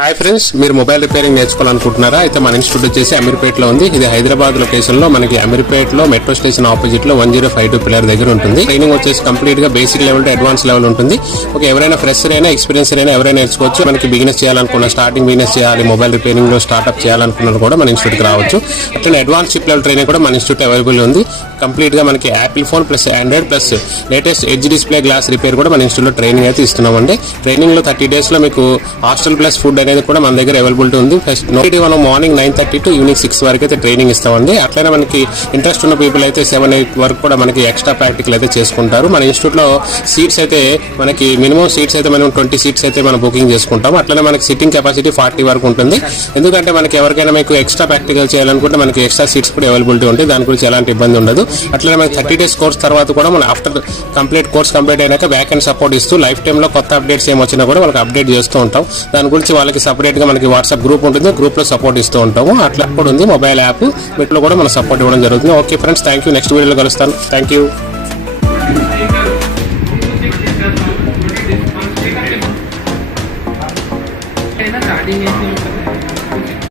Hi friends, మీరు mobile repairing నేర్చుకోవాలనుకుంటున్నారా? అయితే మన ఇన్స్టిట్యూట్ వచ్చేసి అమీర్పేటలో ఉంది. ఇది హైదరాబాద్ లొకేషన్ లో మనకి అమీర్పేటలో మెట్రో స్టేషన్ ఆపోజిట్ లో 1052 పిల్లర్ దగ్గర ఉంటుంది. ట్రైనింగ్ వచ్చేసి కంప్లీట్ గా basic level to advance level ఉంటుంది. ఓకే, ఎవరైనా ఫ్రెషర్ అయినా ఎక్స్పీరియన్స్ అయినా ఎవరైనా నేర్చుకోవచ్చు. మనకి బిజినెస్ చేయాలనుకున్న, స్టార్టింగ్ బిజినెస్ చేయాలి, మొబైల్ రిపేరింగ్ లో స్టార్ట్అప్ చేయాలనుకున్నా కూడా మన ఇన్స్టిట్యూట్ కి రావచ్చు. అట్లా అడ్వాన్స్ చిప్ లెవెల్ ట్రైనింగ్ కూడా మన ఇన్స్టిట్యూట్ అవైలబుల్ ఉంది. కంప్లీట్ గా మనకి Apple phone plus Android plus latest edge display glass repair కూడా మన ఇన్స్టిట్యూట్ లో ట్రైనింగ్ అయితే ఇస్తున్నామండి. ట్రైనింగ్ లో 30 days లో మీకు హాస్టల్ ప్లస్ ఫుడ్ అనేది కూడా మన దగ్గర అవైలబిలిటీ ఉంది. ఫస్ట్ మనం మార్నింగ్ 9:30 to ఈవినింగ్ 6 వరకు అయితే ట్రైనింగ్ ఇస్తామండి. అట్లనే మనకి ఇంట్రెస్ట్ ఉన్న పీపుల్ అయితే 7-8 వరకు కూడా మనకి ఎక్స్ట్రా ప్రాక్టికల్ అయితే చేసుకుంటారు. మన ఇన్స్టిట్యూట్ లో సీట్స్ అయితే మనకి మినిమం సీట్స్ అయితే మనం 20 seats అయితే మనం బుకింగ్ చేసుకుంటాం. అట్లనే మనకి సిట్టింగ్ కెపాసిటీ 40 వరకు ఉంటుంది. ఎందుకంటే మనకి ఎవరికైనా మీకు ఎక్స్ట్రా ప్రాక్టికల్ చేయాలనుకుంటే మనకి ఎక్స్ట్రా సీట్స్ కూడా అవైలబిలిటీ ఉంటాయి. దాని గురించి ఎలాంటి ఇబ్బంది ఉండదు. అట్లనే మనకి 30 days కోర్స్ తర్వాత కూడా మనం ఆఫ్టర్ కోర్స్ కంప్లీట్ అయినాక బ్యాక్ అండ్ సపోర్ట్ ఇస్తూ లైఫ్ టైమ్ లో కొత్త అప్డేట్స్ ఏమొచ్చినా కూడా వాళ్ళకి అప్డేట్ చేస్తూ ఉంటాం. దాని గురించి వాళ్ళకి సపరేట్ గా మనకి వాట్సాప్ గ్రూప్ ఉంటుంది. గ్రూప్ లో సపోర్ట్ ఇస్తూ ఉంటాము. అట్లా కూడా ఉంది మొబైల్ యాప్, వీటిలో కూడా మనం సపోర్ట్ ఇవ్వడం జరుగుతుంది. Okay friends, thank you. Next వీడియోలో కలుస్తాను. Thank you.